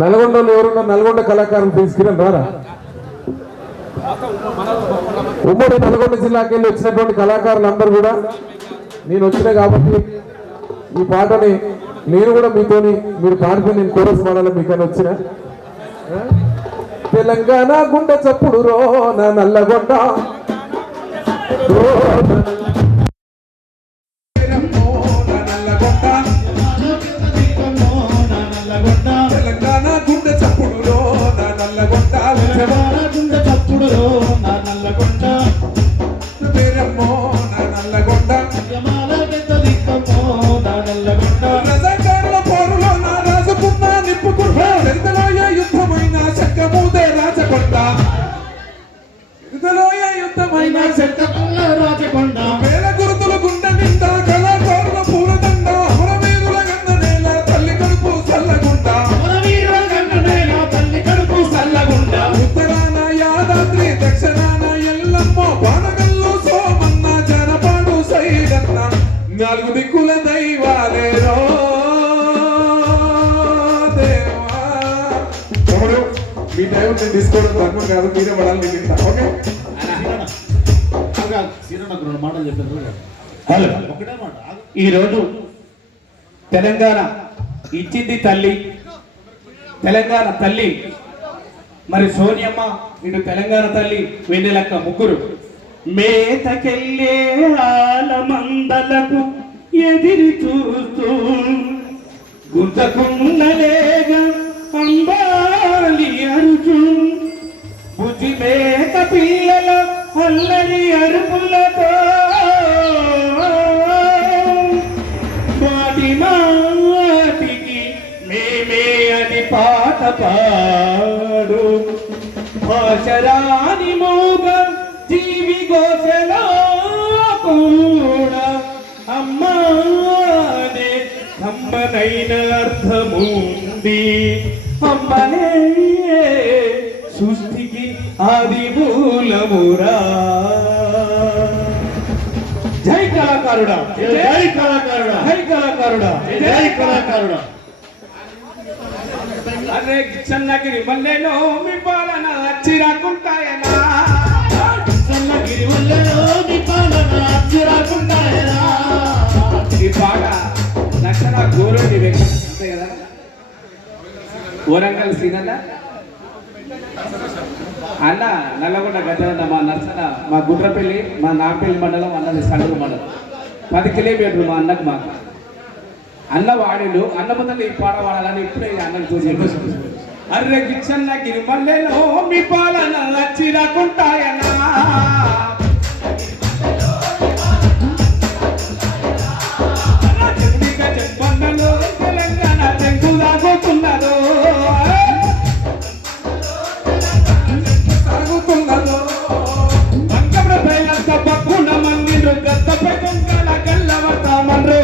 నల్గొండలో ఎవరున్నా నల్గొండ కళాకారులు తీసుకుని రారా. ఉమ్మడి నల్గొండ జిల్లాకి వెళ్ళి వచ్చినటువంటి కళాకారులందరూ కూడా నేను వచ్చినా కాబట్టి ఈ పాటని నేను కూడా మీతోని మీరు పాడితే నేను కోరస్ పాడాలి మీకని వచ్చిన. తెలంగాణ గుండె చప్పుడు రో నా నల్లగొండ తెలంగాణ గుండె చప్పుడు నా నల్లగొండ గుండె చప్పుడు నా నల్లగొండ పేరమ్మో నా నల్లగొండ నా రజాకారుల పోరులో నా రాజుకున్న నిప్పుకున్నా చరితలోయ యుద్ధమైన శంఖమూదే రాజకొండ చరితలోయ యుద్ధమైన శంఖమున్న రాజకొండ వేల గురుతుల గుండె నిండా కళాకారుల పూలదండ అమరవీరుల గంగ నేల తల్లి కడుపు సల్లగుండ ఉత్తరాన యాదాద్రి దక్షిణాన ఎల్లమ్మ బాణగల్లు సోమన్న జనపాడు సైదన్న నాలుగు దిక్కుల దైవాలేరో దేవా. తమ్ముడు మీ టైం నేను తీసుకోవడం తక్కువ కాదు, మీరే పడాలి. నేను ఓకే ఈరోజు తెలంగాణ ఇచ్చింది తల్లి, తెలంగాణ తల్లి మరి సోనియమ్మ, ఇటు తెలంగాణ తల్లి వెన్నెలక్క, ముగ్గురు మేతకెళ్ళే ఆలమందలకు ఎదిరి చూస్తూ గుంతకున్నలేగా అంబాలి అరుచు బుద్ధి మేక పిల్లల అల్లరి అరుపులతో మాటి మాటికి మేమే అని పాట పాడు భాషరాని మోగ జీవి గోసెలో కూడా అమ్మానే అమ్మనైన అర్థముంది, అమ్మనే సృష్టికి ఆది మూలమురా. జై కళాకారుడా, జై కళాకారుడా, జై కళాకారుడా, జై కళాకారుడా. అరే గిచ్చన్నగిరి మల్లెలో మీ పాలన చిరాకుంటాయనా, గిచ్చన్నగిరి మల్లెలో మీ పాలన చిరాకుంటాయనా. ఈ పాట నక్షణ గోరండి వ్యక్తి అంతే కదా, వరంగల్ సీనన్న అన్న నల్లగొండ గద్దెన్న మా నర్సన మా గుడ్రపల్లి మా నాగపల్లి మండలం అన్నది సడుగు మండలం 10 కిలోమీటర్లు మా అన్నకు మాకు. అన్న వాడిలు అన్న ముందర ఈ పాట వాడాలని ఇప్పుడే అన్నకు చూసి అర్రె గిచ్చన్న గిరిమల్లెలో మీ పాలన చిరాకుంటాయనా, తెలంగాణ తెంగులాగుతున్నదో సాగుతున్నదో బంకమ్ర పైనంత పక్కున మందిరు గద్దపై దొంగల గల్లవతామన్రు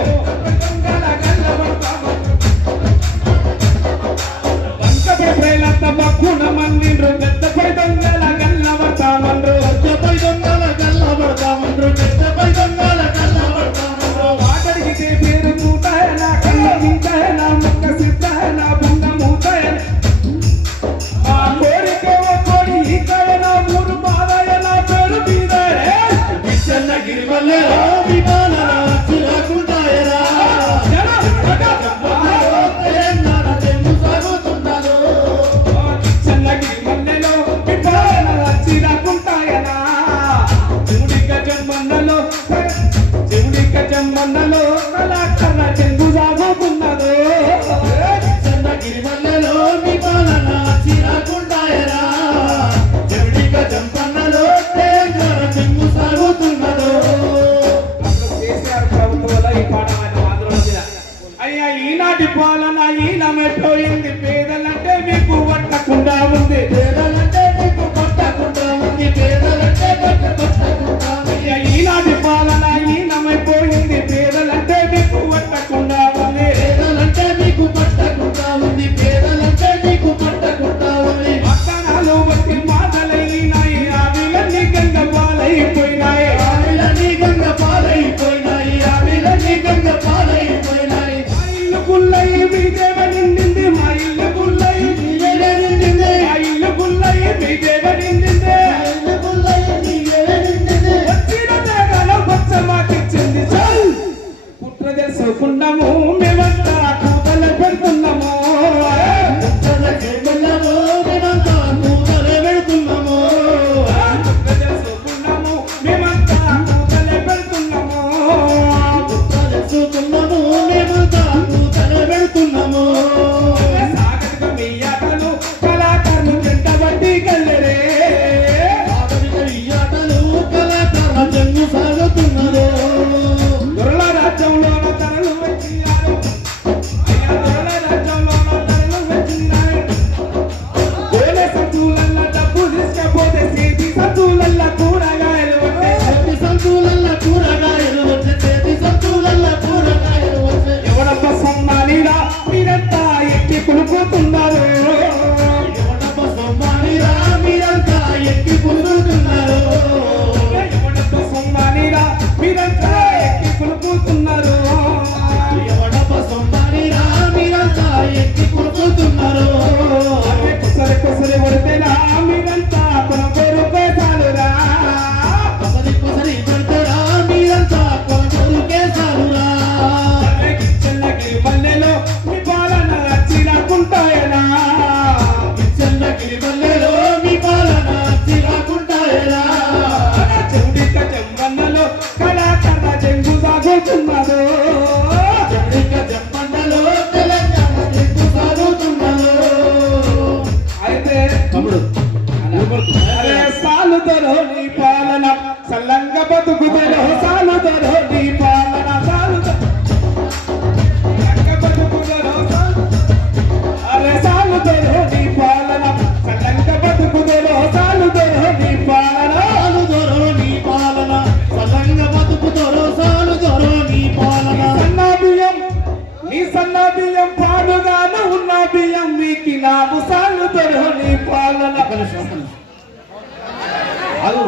బంకమ్ర పైనంత పక్కున మందిరు గద్దపై దొంగల గల్లవతామన్రు గద్దపై దొంగల గల్లవతామన్రు గద్దపై దొంగల గల్లవతామన్రు వాటడిగితే పేరు చూటాయనా కళ్ళ గీతాయనా ముక్క సిద్ధాయనా బొంగ మూతాయనా ఆ కోరిక కోడి ఈకాయనా మూడు బాధాయనా పేరు మీదాయే గిచ్చన్న గిరిమల్లెలో మీ పాలన చిరాకుంటాయనా. తెలంగాణ తెంగు సాగుతున్నదో గిచ్చన్న గిరిమల్లెలో మీ పాలన పీకినావు సాలు దొరహని పాలన. అది